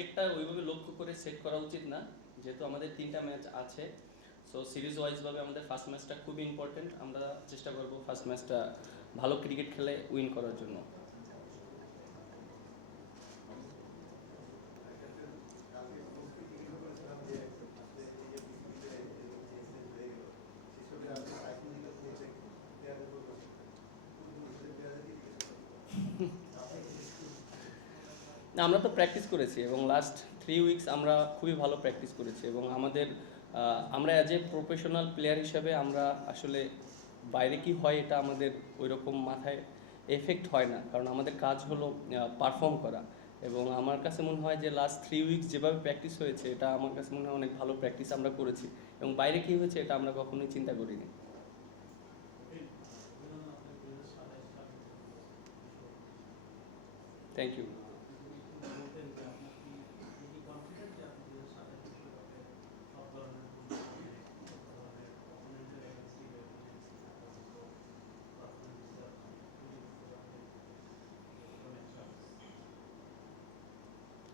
টার্গেটটা ওইভাবে লক্ষ্য করে সেট করা উচিত না, যেহেতু আমাদের 3টা ম্যাচ আছে। সো সিরিজ ওয়াইজভাবে আমাদের ফার্স্ট ম্যাচটা খুবই ইম্পর্টেন্ট। আমরা চেষ্টা করব ফার্স্ট ম্যাচটা ভালো ক্রিকেট খেলে উইন করার জন্য। না, আমরা তো প্র্যাকটিস করেছি এবং লাস্ট 3 উইকস আমরা খুবই ভালো প্র্যাকটিস করেছি এবং আমরা অ্যাজ এ প্রফেশনাল প্লেয়ার হিসেবে আমরা আসলে বাইরে কি হয় এটা আমাদের ওই রকম মাথায় এফেক্ট হয় না, কারণ আমাদের কাজ হলো পারফর্ম করা। এবং আমার কাছে মনে হয় যে লাস্ট 3 উইকস যেভাবে প্র্যাকটিস হয়েছে এটা আমার কাছে মনে হয় অনেক ভালো প্র্যাকটিস আমরা করেছি এবং বাইরে কী হয়েছে এটা আমরা কখনোই চিন্তা করিনি। Thank you.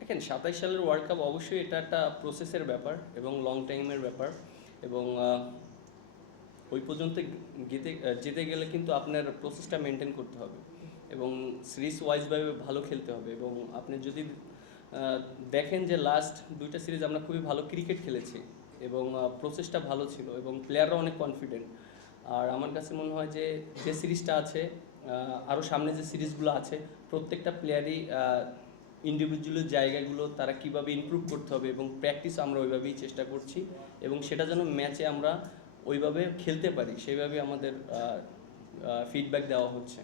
দেখেন, 27 সালের ওয়ার্ল্ড কাপ অবশ্যই এটা একটা প্রসেসের ব্যাপার এবং লং টাইমের ব্যাপার এবং ওই পর্যন্ত যেতে গেলে কিন্তু আপনার প্রসেসটা মেনটেন করতে হবে এবং সিরিজ ওয়াইজভাবে ভালো খেলতে হবে। এবং আপনি যদি দেখেন যে লাস্ট 2টা সিরিজ আমরা খুবই ভালো ক্রিকেট খেলেছি এবং প্রসেসটা ভালো ছিল এবং প্লেয়াররা অনেক কনফিডেন্ট। আর আমার কাছে মনে হয় যে যে সিরিজটা আছে, আরও সামনে যে সিরিজগুলো আছে, প্রত্যেকটা প্লেয়ারই ইন্ডিভিজুয়াল জায়গাগুলো তারা কীভাবে ইমপ্রুভ করতে হবে এবং প্র্যাকটিস আমরা ওইভাবেই চেষ্টা করছি এবং সেটা যেন ম্যাচে আমরা ওইভাবে খেলতে পারি সেইভাবে আমাদের ফিডব্যাক দেওয়া হচ্ছে।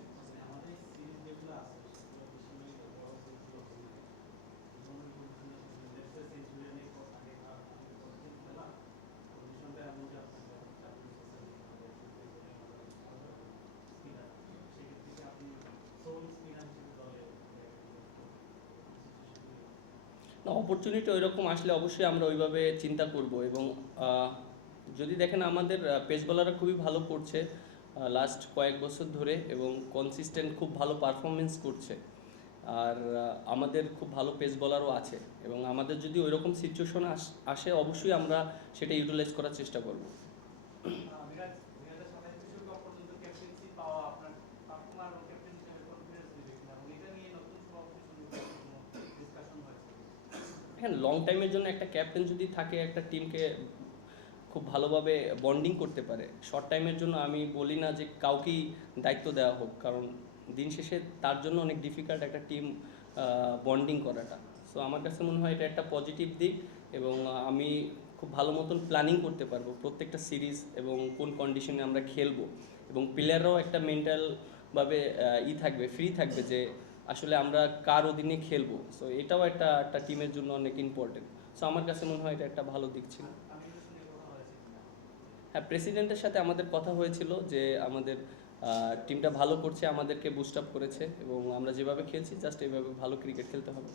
না, অপরচুনিটি ওইরকম আসলে অবশ্যই আমরা ওইভাবে চিন্তা করব এবং যদি দেখেন আমাদের পেস বোলাররা খুবই ভালো করছে লাস্ট কয়েক বছর ধরে এবং কনসিস্টেন্ট খুব ভালো পারফরমেন্স করছে। আর আমাদের খুব ভালো পেস বোলারও আছে এবং আমাদের যদি ওইরকম সিচুয়েশন আসে অবশ্যই আমরা সেটা ইউটিলাইজ করার চেষ্টা করব। হ্যাঁ, লং টাইমের জন্য একটা ক্যাপ্টেন যদি থাকে একটা টিমকে খুব ভালোভাবে বন্ডিং করতে পারে। শর্ট টাইমের জন্য আমি বলি না যে কাউকেই দায়িত্ব দেওয়া হোক, কারণ দিন শেষে তার জন্য অনেক ডিফিকাল্ট একটা টিম বন্ডিং করাটা। সো আমার কাছে মনে হয় এটা একটা পজিটিভ দিক এবং আমি খুব ভালো মতন প্ল্যানিং করতে পারবো প্রত্যেকটা সিরিজ এবং কোন কন্ডিশনে আমরা খেলবো এবং প্লেয়াররাও একটা মেন্টালভাবে থাকবে, ফ্রি থাকবে যে আসলে আমরা কার অধীনে খেলবো। সো এটাও একটা একটা টিমের জন্য অনেক ইম্পর্টেন্ট। সো আমার কাছে মনে হয় এটা একটা ভালো দিক ছিল। হ্যাঁ, প্রেসিডেন্টের সাথে আমাদের কথা হয়েছিল যে আমাদের টিমটা ভালো করছে, আমাদেরকে বুস্ট আপ করেছে এবং আমরা যেভাবে খেলছি জাস্ট এইভাবে ভালো ক্রিকেট খেলতে হবে।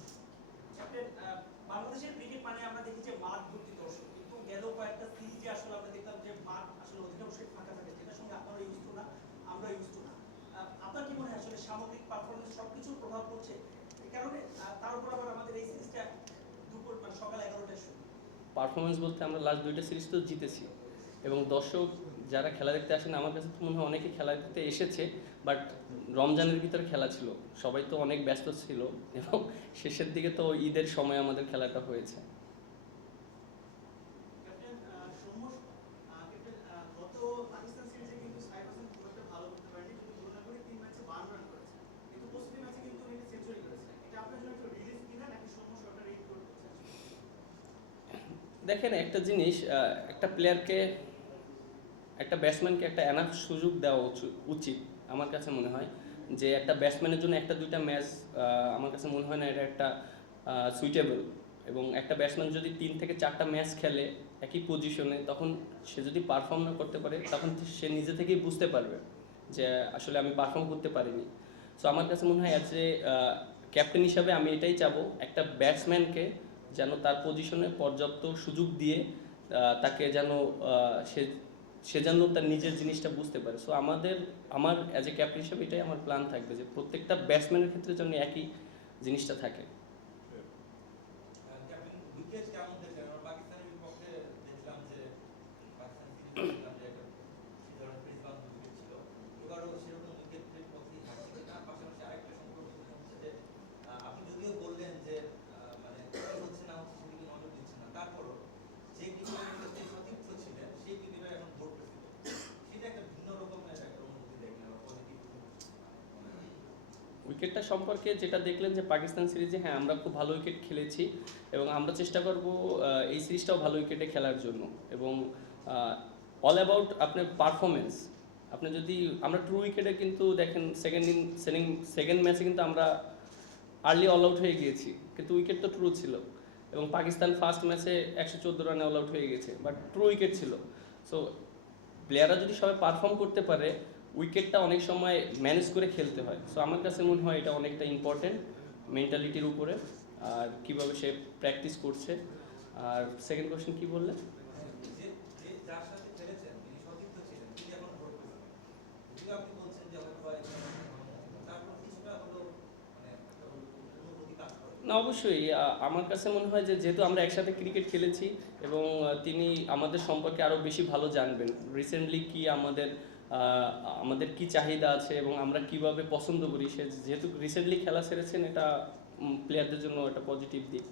বাংলাদেশের ক্রিকেট মানে আমরা দেখি যে মাঠ ভর্তি দর্শক, কিন্তু গেল কয়েকটা সিরিজে আসলে আমরা দেখলাম যে মাঠ আসলে অধিকাংশই ফাঁকা থাকে, যেটার সঙ্গে আপনারা ইউজ টু না, আমরা ইউজ টু না। আপনার কি মনে হয় আসলে সামগ্রিক পারফরমেন্স সবকিছুর প্রভাব পড়ছে? এই কারণে তার উপর আবার আমাদের এই সিরিজটা দুপুর মানে সকাল 11টায় শুরু। পারফরমেন্স বলতে আমরা লাস্ট 2টা সিরিজ তো জিতেছি এবং দর্শক যারা খেলা দেখতে আসেন আমার কাছে তো মনে হয় অনেকে খেলা দেখতে এসেছে, বাট রমজানের ভিতরে খেলা ছিল, সবাই তো অনেক ব্যস্ত ছিল এবং শেষের দিকে তো ঈদের সময় আমাদের খেলাটা হয়েছে। দেখেন, একটা জিনিস, একটা প্লেয়ারকে, একটা ব্যাটসম্যানকে একটা এনাফ সুযোগ দেওয়া উচিত আমার কাছে মনে হয়। যে একটা ব্যাটসম্যানের জন্য 1-2টা ম্যাচ আমার কাছে মনে হয় না এটা একটা সুইটেবল। এবং একটা ব্যাটসম্যান যদি 3 থেকে 4টা ম্যাচ খেলে একই পজিশনে, তখন সে যদি পারফর্ম না করতে পারে তখন সে নিজে থেকেই বুঝতে পারবে যে আসলে আমি পারফর্ম করতে পারিনি। সো আমার কাছে মনে হয় অ্যাজ এ ক্যাপ্টেন হিসাবে আমি এটাই চাবো, একটা ব্যাটসম্যানকে যেন তার পজিশনে পর্যাপ্ত সুযোগ দিয়ে তাকে যেন সে সে যেন তার নিজের জিনিসটা বুঝতে পারে। সো আমার অ্যাজ এ ক্যাপ্টেন হিসেবে এটাই আমার প্ল্যান থাকবে যে প্রত্যেকটা ব্যাটসম্যানের ক্ষেত্রে যেন একই জিনিসটা থাকে। উইকেট কেমন দেখলেন? আমরা পাকিস্তানের বিপক্ষে দেখলাম যে পাকিস্তান সিরিজ দেখলাম যে একটা ধরনের প্রিন্সিপাল উইকেট ছিল। এবারও সেরকম উইকেটের পথেই হাঁটছে কিনা? পাশাপাশি আরেকটা সম্পর্ক হচ্ছে যে আপনি যদিও বললেন যে মানে কি হচ্ছে না হচ্ছে সেদিকে নজর দিচ্ছেন না, তারপরও যে ক্রিকেটারের কাছে সতীর্থ ছিলেন সেই ক্রিকেটার এখন বোর্ড প্রেসিডেন্ট, সেটা একটা ভিন্ন রকমের একটা অনুভূতি দেখলেন বা পজিটিভ। উইকেটটা সম্পর্কে যেটা দেখলেন যে পাকিস্তান সিরিজে হ্যাঁ আমরা খুব ভালো উইকেট খেলেছি এবং আমরা চেষ্টা করব এই সিরিজটাও ভালো উইকেটে খেলার জন্য এবং অল অ্যাবাউট আপনার পারফরমেন্স। আপনি যদি আমরা ট্রু উইকেটে কিন্তু দেখেন সেকেন্ড ম্যাচে কিন্তু আমরা আর্লি অল আউট হয়ে গিয়েছি, কিন্তু উইকেট তো ট্রু ছিল এবং পাকিস্তান ফার্স্ট ম্যাচে 114 রানে অল আউট হয়ে গেছে, বাট ট্রু উইকেট ছিল। সো প্লেয়াররা যদি সবাই পারফর্ম করতে পারে, উইকেটটা অনেক সময় ম্যানেজ করে খেলতে হয়। সো আমার কাছে মনে হয় এটা অনেকটা ইম্পর্টেন্ট মেন্টালিটির উপরে আর কীভাবে সে প্র্যাকটিস করছে। আর সেকেন্ড কোয়েশ্চেন কী বললেন? যে যে যার সাথে খেলেছেন তিনি সতীর্থ ছিলেন, তিনি এখন বোর্ড প্রেসিডেন্ট, যদিও আপনি বলছেন যে হয়তো বা তারপর কিছুটা হলো মানে একটা অনুভূতি কাজ করে। না অবশ্যই আমার কাছে মনে হয় যে যেহেতু আমরা একসাথে ক্রিকেট খেলেছি এবং তিনি আমাদের সম্পর্কে আরও বেশি ভালো জানবেন রিসেন্টলি কি আমাদের কি চাহিদা আছে এবং আমরা কিভাবে পছন্দ করি। সে যেহেতু রিসেন্টলি খেলা ছেড়েছেন, এটা প্লেয়ারদের জন্য একটা পজিটিভ দিক।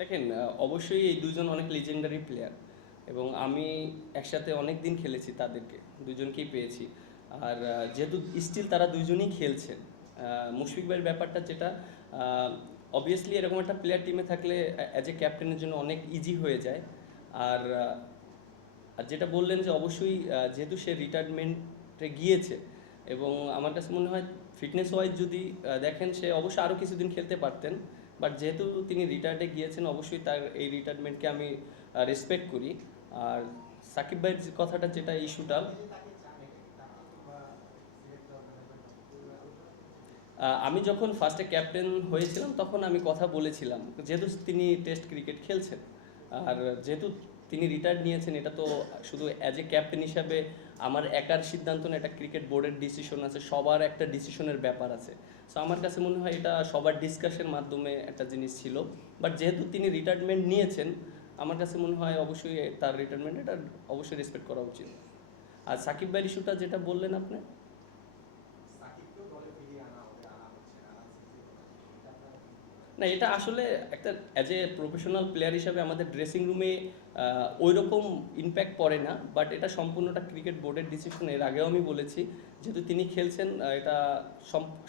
দেখেন অবশ্যই এই দুজন অনেক লিজেন্ডারি প্লেয়ার এবং আমি একসাথে অনেক দিন খেলেছি, তাদেরকে দুজনকেই পেয়েছি। আর যেহেতু স্টিল তারা দুজনেই খেলছেন, মুশফিক ভাইয়ের ব্যাপারটা যেটা অবভিয়াসলি এরকম একটা প্লেয়ার টিমে থাকলে অ্যাজ এ ক্যাপ্টেনের জন্য অনেক ইজি হয়ে যায়। আর আর যেটা বললেন যে অবশ্যই যেহেতু সে রিটায়ারমেন্টে গিয়েছে এবং আমার কাছে মনে হয় ফিটনেস ওয়াইজ যদি দেখেন সে অবশ্যই আরও কিছুদিন খেলতে পারতেন, বাট যেহেতু তিনি রিটায়ার্ডে গিয়েছেন অবশ্যই তার এই রিটায়ারমেন্টকে আমি রেসপেক্ট করি। আর সাকিব ভাইয়ের যে কথাটা যেটা ইস্যুটা, আমি যখন ফার্স্টে ক্যাপ্টেন হয়েছিলাম তখন আমি কথা বলেছিলাম, যেহেতু তিনি টেস্ট ক্রিকেট খেলছেন আর যেহেতু তিনি রিটায়ার্ড নিয়েছেন, এটা তো শুধু অ্যাজ এ ক্যাপ্টেন হিসাবে আমার একার সিদ্ধান্ত না, এটা ক্রিকেট বোর্ডের ডিসিশন আছে, সবার একটা ডিসিশনের ব্যাপার আছে। সো আমার কাছে মনে হয় এটা সবার ডিসকাশনের মাধ্যমে একটা জিনিস ছিল। বাট যেহেতু তিনি রিটায়ারমেন্ট নিয়েছেন, আমার কাছে মনে হয় অবশ্যই তার রিটায়ারমেন্ট এটা অবশ্যই রেসপেক্ট করা উচিত। আর সাকিব ভাইয়ের ইস্যুটা যেটা বললেন আপনি, না এটা আসলে একটা অ্যাজ এ প্রফেশনাল প্লেয়ার হিসাবে আমাদের ড্রেসিং রুমে ওই রকম ইম্প্যাক্ট পড়ে না, বাট এটা সম্পূর্ণটা ক্রিকেট বোর্ডের ডিসিশন। এর আগেও আমি বলেছি, যেহেতু তিনি খেলছেন এটা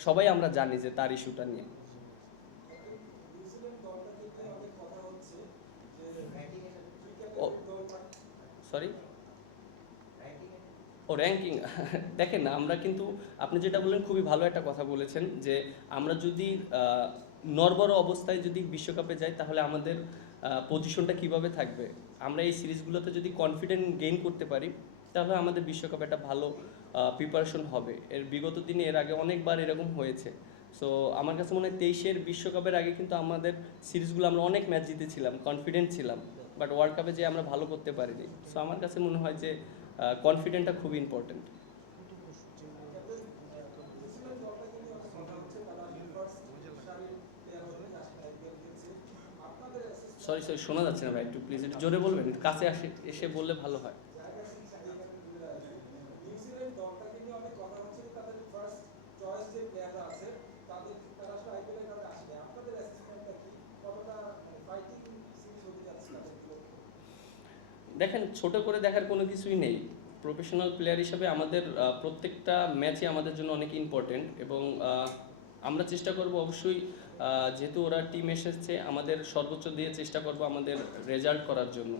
সবাই আমরা জানি যে তার ইস্যুটা নিয়ে। সরি, ও র্যাঙ্কিং দেখেন আমরা কিন্তু, আপনি যেটা বললেন খুবই ভালো একটা কথা বলেছেন যে আমরা যদি নড়বড় অবস্থায় যদি বিশ্বকাপে যাই তাহলে আমাদের পজিশনটা কিভাবে থাকবে। আমরা এই সিরিজগুলোতে যদি কনফিডেন্ট গেইন করতে পারি তাহলে আমাদের বিশ্বকাপে একটা ভালো প্রিপারেশন হবে। বিগত দিনে এর আগে অনেকবার এরকম হয়েছে। সো আমার কাছে মনে হয় 23-এর বিশ্বকাপের আগে কিন্তু আমাদের সিরিজগুলো আমরা অনেক ম্যাচ জিতেছিলাম, কনফিডেন্ট ছিলাম, বাট ওয়ার্ল্ড কাপে যে আমরা ভালো করতে পারিনি। সো আমার কাছে মনে হয় যে কনফিডেন্টটা খুব ইম্পর্টেন্ট। সরি শোনা যাচ্ছে না ভাই, একটু প্লিজ একটু জোরে বলবেন, একটু কাছে এসে বললে ভালো হয়। দেখেন ছোট করে দেখার কোনো কিছুই নেই। প্রফেশনাল প্লেয়ার হিসাবে আমাদের প্রত্যেকটা ম্যাচই আমাদের জন্য অনেক ইম্পর্টেন্ট এবং আমরা চেষ্টা করব অবশ্যই যেহেতু ওরা টিম এসেছে, আমাদের সর্বোচ্চ দিয়ে চেষ্টা করব আমাদের রেজাল্ট করার জন্য,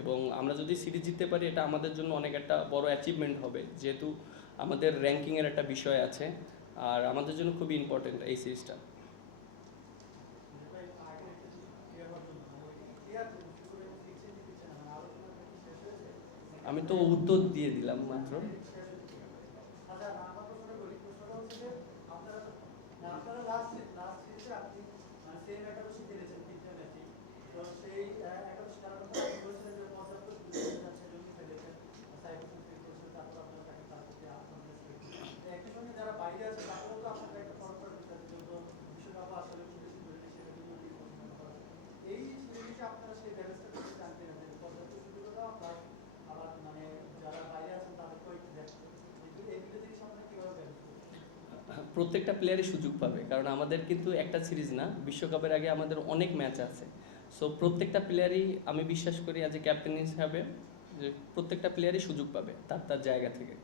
এবং আমরা যদি সিরিজ জিততে পারি এটা আমাদের জন্য অনেক একটা বড় অ্যাচিভমেন্ট হবে, যেহেতু আমাদের র্যাঙ্কিংয়ের একটা বিষয় আছে, আর আমাদের জন্য খুবই ইম্পর্টেন্ট এই সিরিজটা। আমি তো উত্তর দিয়ে দিলাম মাত্র। আপনারা লাস্ট সিরিজে আপনি সেম একাদশী খেলেছেন তিনটা ম্যাচে, তো সেই একাদশী খেলার কথা আপনি বলছিলেন যে পর্যাপ্ত জমি ফেলেছেন, সাইফুল ফিল করেছেন, তারপর আপনারা তাকে তার প্রতি আপনাদের একই সঙ্গে যারা বাইরে আছে তাদেরও তো আপনাদের একটা পরস্পর বিচার যোগ্য বিশ্বকাপ আসলে বেশি ধরে সেটার জন্য পরিচালনা করা এই সিরিজে আপনারা সেই ব্যালেন্সটা করতে জানতে হবে, পর্যাপ্ত সুযোগ দেওয়া প্লাস আবার মানে যারা বাইরে আছেন তাদেরকেও একটু দেখতে হবে, এই দুটো জিনিস আপনারা কীভাবে ব্যালেন্স করবেন? প্রত্যেকটা প্লেয়ারই সুযোগ পাবে, কারণ আমাদের কিন্তু একটা সিরিজ না, বিশ্বকাপের আগে আমাদের অনেক ম্যাচ আছে। সো প্রত্যেকটা প্লেয়ারই, আমি বিশ্বাস করি অ্যাজ এ ক্যাপ্টেন হিসাবে, যে প্রত্যেকটা প্লেয়ারই সুযোগ পাবে তার তার জায়গা থেকে।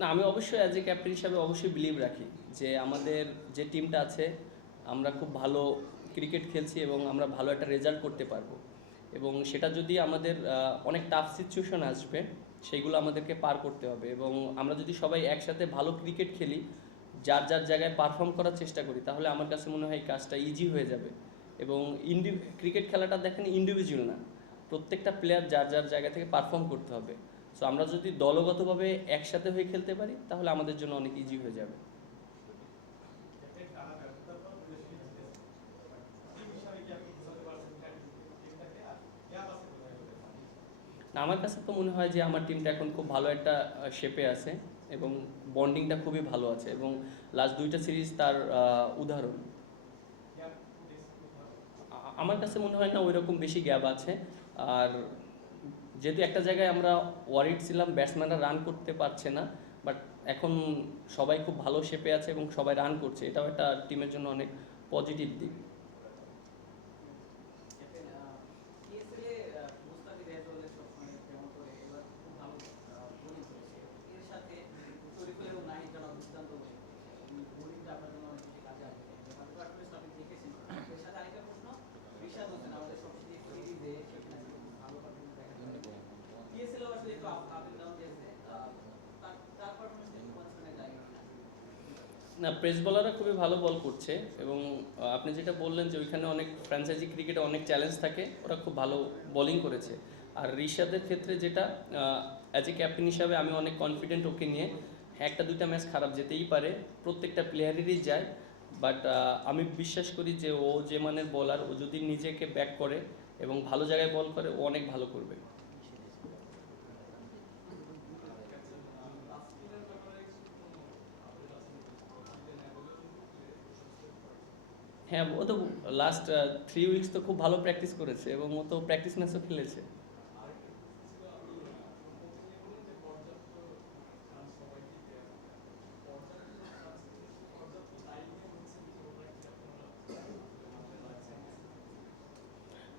না, আমি অবশ্যই অ্যাজ এ ক্যাপ্টেন হিসাবে অবশ্যই বিলিভ রাখি যে আমাদের যে টিমটা আছে আমরা খুব ভালো ক্রিকেট খেলছি এবং আমরা ভালো একটা রেজাল্ট করতে পারবো, এবং সেটা যদি আমাদের অনেক টাফ সিচুয়েশন আসবে সেইগুলো আমাদেরকে পার করতে হবে, এবং আমরা যদি সবাই একসাথে ভালো ক্রিকেট খেলি, যার যার জায়গায় পারফর্ম করার চেষ্টা করি, তাহলে আমার কাছে মনে হয় এই কাজটা ইজি হয়ে যাবে। এবং ক্রিকেট খেলাটা দেখেন ইন্ডিভিজুয়াল না, প্রত্যেকটা প্লেয়ার যার যার জায়গা থেকে পারফর্ম করতে হবে। সো আমরা যদি দলগতভাবে একসাথে হয়ে খেলতে পারি তাহলে আমাদের জন্য অনেক ইজি হয়ে যাবে। না, আমার কাছে তো মনে হয় যে আমার টিমটা এখন খুব ভালো একটা শেপে আছে এবং বন্ডিংটা খুবই ভালো আছে, এবং লাস্ট দুইটা সিরিজ তার উদাহরণ। আমার কাছে মনে হয় না ওই রকম বেশি গ্যাপ আছে, আর যেহেতু একটা জায়গায় আমরা ওয়ারিড ছিলাম ব্যাটসম্যানরা রান করতে পারছে না, বাট এখন সবাই খুব ভালো শেপে আছে এবং সবাই রান করছে, এটাও একটা টিমের জন্য অনেক পজিটিভ দিক। না, প্রেস বলাররা খুবই ভালো বল করছে, এবং আপনি যেটা বললেন যে ওইখানে অনেক ফ্র্যাঞ্চাইজি ক্রিকেটে অনেক চ্যালেঞ্জ থাকে, ওরা খুব ভালো বোলিং করেছে। আর রিশাদের ক্ষেত্রে যেটা, অ্যাজ এ ক্যাপ্টেন হিসাবে আমি অনেক কনফিডেন্ট ওকে নিয়ে। একটা দুইটা ম্যাচ খারাপ যেতেই পারে, প্রত্যেকটা প্লেয়ারেরই যায়, বাট আমি বিশ্বাস করি যে ও যে মানের বলার, ও যদি নিজেকে ব্যাক করে এবং ভালো জায়গায় বল করে, ও অনেক ভালো করবে। হ্যাঁ, ও তো লাস্ট 3 উইকস তো খুব ভালো প্র্যাকটিস করেছে এবং ও তো প্র্যাকটিস ম্যাচও খেলেছে।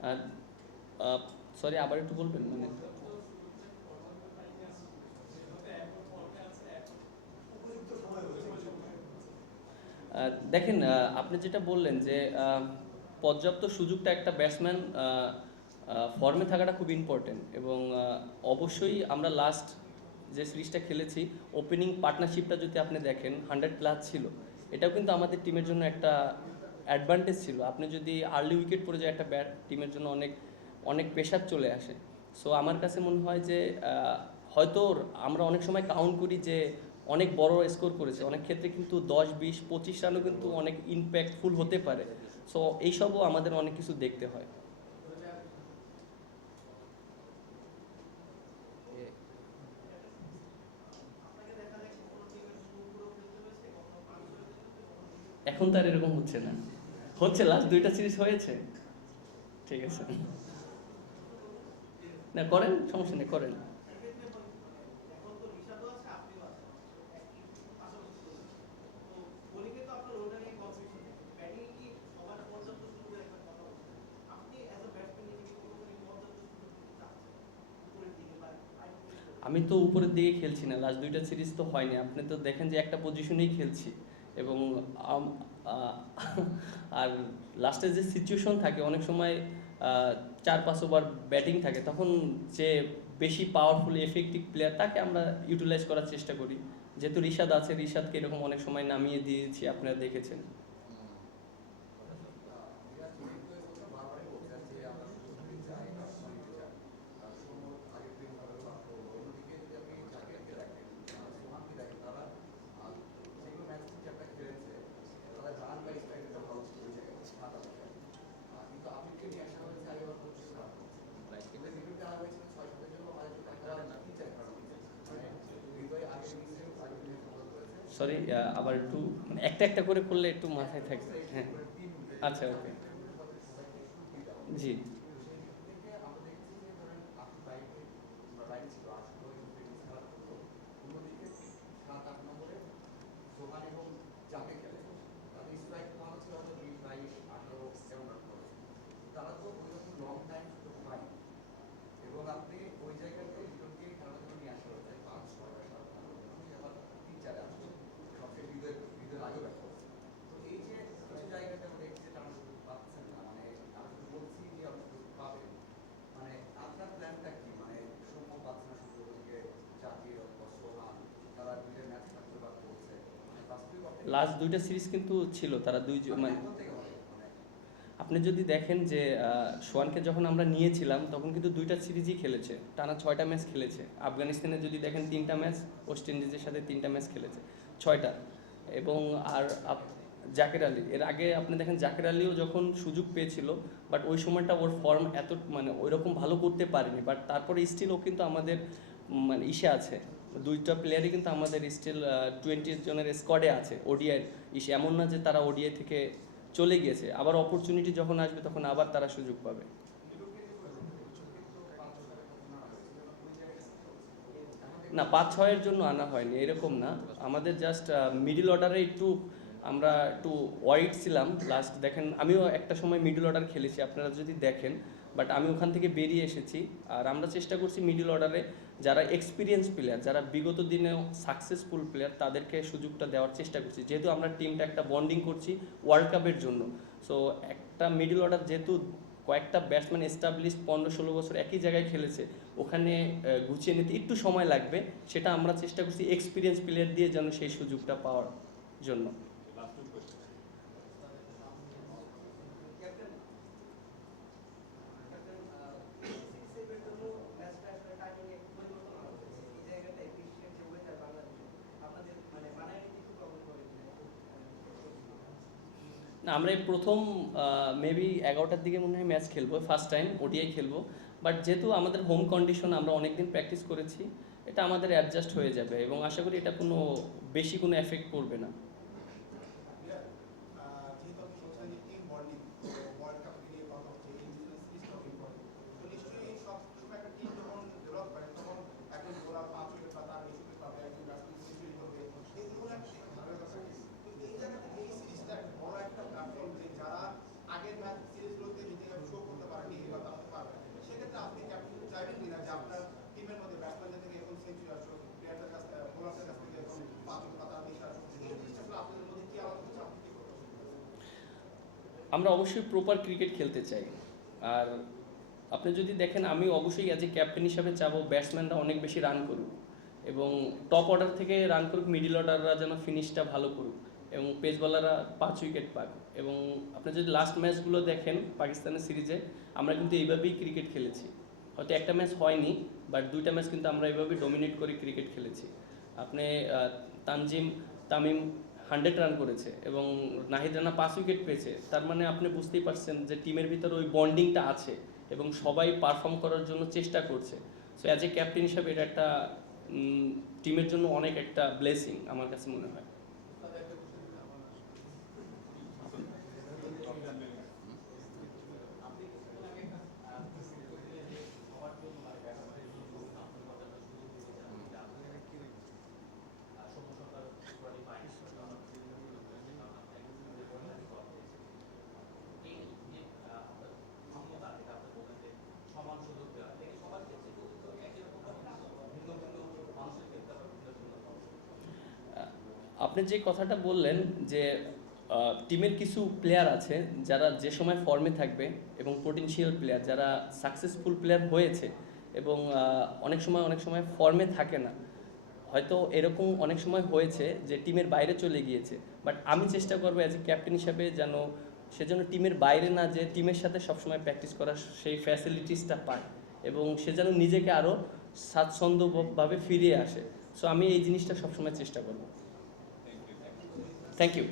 আর সরি, আবার একটু বলবেন মানে। দেখেন, আপনি যেটা বললেন যে পর্যাপ্ত সুযোগটা একটা ব্যাটসম্যান ফর্মে থাকাটা খুব ইম্পর্টেন্ট, এবং অবশ্যই আমরা লাস্ট যে সিরিজটা খেলেছি ওপেনিং পার্টনারশিপটা যদি আপনি দেখেন 100+ ছিল, এটাও কিন্তু আমাদের টিমের জন্য একটা অ্যাডভান্টেজ ছিল। আপনি যদি আর্লি উইকেট পড়ে যায় একটা টিমের জন্য অনেক অনেক প্রেশার চলে আসে। সো আমার কাছে মনে হয় যে হয়তো আমরা অনেক সময় কাউন্ট করি যে অনেক বড় স্কোর করেছে, অনেক ক্ষেত্রে কিন্তু 10, 20, 25 রানও কিন্তু অনেক ইম্প্যাক্টফুল হতে পারে। সো এইসবও আমাদের অনেক কিছু দেখতে হয়। এখন তো আর এরকম হচ্ছে না, হচ্ছে লাস্ট 2টা সিরিজ হয়েছে। ঠিক আছে, না করেন, সমস্যা নেই, করেন। এখন তো রিশাদও আছে, আপনিও আছেন, একই পাশাপাশি চলছে। তো বোলিংয়ে তো আপনার ওটা নিয়ে কনফিউশন নেই, ব্যাটিং কি সবার পর্যাপ্ত সুযোগের একটা কথা বলছেন। আপনি অ্যাজ আ ব্যাটসম্যান নিজেকে কতখানি পর্যাপ্ত সুযোগ দিতে চাচ্ছেন উপরের দিকে বা আমি তো উপরের দিকে খেলছি না, লাস্ট 2টা সিরিজ তো হয়নি, আপনি তো দেখেন যে একটা পজিশনেই খেলছি। এবং আর লাস্টের যে সিচুয়েশন থাকে অনেক সময় 4-5 ওভার ব্যাটিং থাকে, তখন যে বেশি পাওয়ারফুল এফেক্টিভ প্লেয়ার তাকে আমরা ইউটিলাইজ করার চেষ্টা করি। যেহেতু রিশাদ আছে, রিশাদকে এরকম অনেক সময় নামিয়ে দিয়েছি, আপনারা দেখেছেন। সরি, আবার একটু মানে একটা একটা করে করলে একটু মাথায় থাকবে। হ্যাঁ, আচ্ছা, ওকে, জি। লাস্ট 2টা সিরিজ কিন্তু ছিল, তারা মানে আপনি যদি দেখেন যে সোয়ানকে যখন আমরা নিয়েছিলাম তখন কিন্তু 2টা সিরিজই খেলেছে, টানা 6টা ম্যাচ খেলেছে। আফগানিস্তানে যদি দেখেন 3টা ম্যাচ, ওয়েস্ট ইন্ডিজের সাথে 3টা ম্যাচ খেলেছে, 6টা। এবং আর জাকের আলী, এর আগে আপনি দেখেন জাকের আলীও যখন সুযোগ পেয়েছিল, বাট ওই সময়টা ওর ফর্ম এত মানে ওইরকম ভালো করতে পারেনি, বাট তারপরে স্টিল ও কিন্তু আমাদের মানে ইসে আছে, 2টা প্লেয়ারই কিন্তু আমাদের স্টিল 20 জনের স্কোয়াডে আছে ওডিআই ইসে। এমন না যে তারা ওডিআই থেকে চলে গিয়েছে, আবার অপরচুনিটি যখন আসবে তখন আবার তারা সুযোগ পাবে। না, 5-6-এর জন্য আনা হয়নি, এরকম না। আমাদের জাস্ট মিডল অর্ডারে একটু আমরা একটু ওয়াইড ছিলাম লাস্ট। দেখেন আমিও একটা সময় মিডল অর্ডার খেলেছি, আপনারা যদি দেখেন, বাট আমি ওখান থেকে বেরিয়ে এসেছি। আর আমরা চেষ্টা করছি মিডল অর্ডারে যারা এক্সপিরিয়েন্স প্লেয়ার, যারা বিগত দিনেও সাকসেসফুল প্লেয়ার, তাদেরকে সুযোগটা দেওয়ার চেষ্টা করছি, যেহেতু আমরা টিমটা একটা বন্ডিং করছি ওয়ার্ল্ড কাপের জন্য। সো একটা মিডল অর্ডার যেহেতু কয়েকটা ব্যাটসম্যান এস্টাবলিশড 15-16 বছর একই জায়গায় খেলেছে, ওখানে গুছিয়ে নিতে একটু সময় লাগবে, সেটা আমরা চেষ্টা করছি এক্সপিরিয়েন্স প্লেয়ার দিয়ে যেন সেই সুযোগটা পাওয়ার জন্য। না, আমরা এই প্রথম মেবি 11টার দিকে মনে হয় ম্যাচ খেলবো, ফার্স্ট টাইম ওডিআই খেলবো। বাট যেহেতু আমাদের হোম কন্ডিশন, আমরা অনেকদিন প্র্যাকটিস করেছি, এটা আমাদের অ্যাডজাস্ট হয়ে যাবে এবং আশা করি এটা কোনো বেশি কোনো এফেক্ট করবে না। যেহেতু আপনি বলছেন যে টিম বন্ডিং ওয়ার্ল্ড কাপ নিয়ে কথা হচ্ছে, এই সিরিজটাও ইম্পর্টেন্ট। তো নিশ্চয়ই সবসময় একটা টিম যখন ডেভেলপ করে তখন একজন বোলার 5 উইকেট বা তার বেশি উইকেট পাবে, একজন ব্যাটসম্যান সেঞ্চুরি করবে, এগুলো একটা ধারণা থাকে। তো এই জায়গা থেকে এই সিরিজটা একটা বড় একটা প্ল্যাটফর্ম, যে যারা আগের ম্যাচ সিরিজগুলোতে নিজেকে শো করতে পারেনি এবার তারা পারবে। সেক্ষেত্রে আপনি ক্যাপ্টেন চাইবেন কিনা যে আপনার টিমের মধ্যে ব্যাটসম্যানদের থেকে এখন সেঞ্চুরি আসলো, প্লেয়ারদের কাছ থেকে, বোলারদের কাছ থেকে এখন 5 উইকেট বা তার বেশি আসলো, এই জিনিসটা আসলে আপনাদের মধ্যে কি আলাদা হচ্ছে, আপনি কি করবেন? আমরা অবশ্যই প্রপার ক্রিকেট খেলতে চাই। আর আপনি যদি দেখেন, আমি অবশ্যই অ্যাজ এ ক্যাপ্টেন হিসাবে চাবো ব্যাটসম্যানরা অনেক বেশি রান করুক এবং টপ অর্ডার থেকে রান করুক, মিডল অর্ডাররা যেন ফিনিশটা ভালো করুক এবং পেস বলাররা 5 উইকেট পাক। এবং আপনি যদি লাস্ট ম্যাচগুলো দেখেন পাকিস্তানের সিরিজে, আমরা কিন্তু এইভাবেই ক্রিকেট খেলেছি। হয়তো একটা ম্যাচ হয়নি, বাট 2টা ম্যাচ কিন্তু আমরা এইভাবেই ডমিনেট করে ক্রিকেট খেলেছি। আপনি তামিম 100 রান করেছে এবং নাহিদ রানা 5 উইকেট পেয়েছে, তার মানে আপনি বুঝতেই পারছেন যে টিমের ভিতরে ওই বন্ডিংটা আছে এবং সবাই পারফর্ম করার জন্য চেষ্টা করছে। সো অ্যাজ এ ক্যাপ্টেন হিসাবে এটা একটা টিমের জন্য অনেক একটা ব্লেসিং আমার কাছে মনে হয়। আপনি যে কথাটা বললেন যে টিমের কিছু প্লেয়ার আছে যারা যে সময় ফর্মে থাকবে এবং পোটেনশিয়াল প্লেয়ার যারা সাকসেসফুল প্লেয়ার হয়েছে এবং অনেক সময় ফর্মে থাকে না, হয়তো এরকম অনেক সময় হয়েছে যে টিমের বাইরে চলে গিয়েছে, বাট আমি চেষ্টা করবো অ্যাজ এ ক্যাপ্টেন হিসাবে যেন সে যেন টিমের বাইরে না যে টিমের সাথে সবসময় প্র্যাকটিস করার সেই ফ্যাসিলিটিসটা পায় এবং সে যেন নিজেকে আরও স্বাচ্ছন্দ্যভাবে ফিরিয়ে আসে। সো আমি এই জিনিসটা সবসময় চেষ্টা করব। Thank you.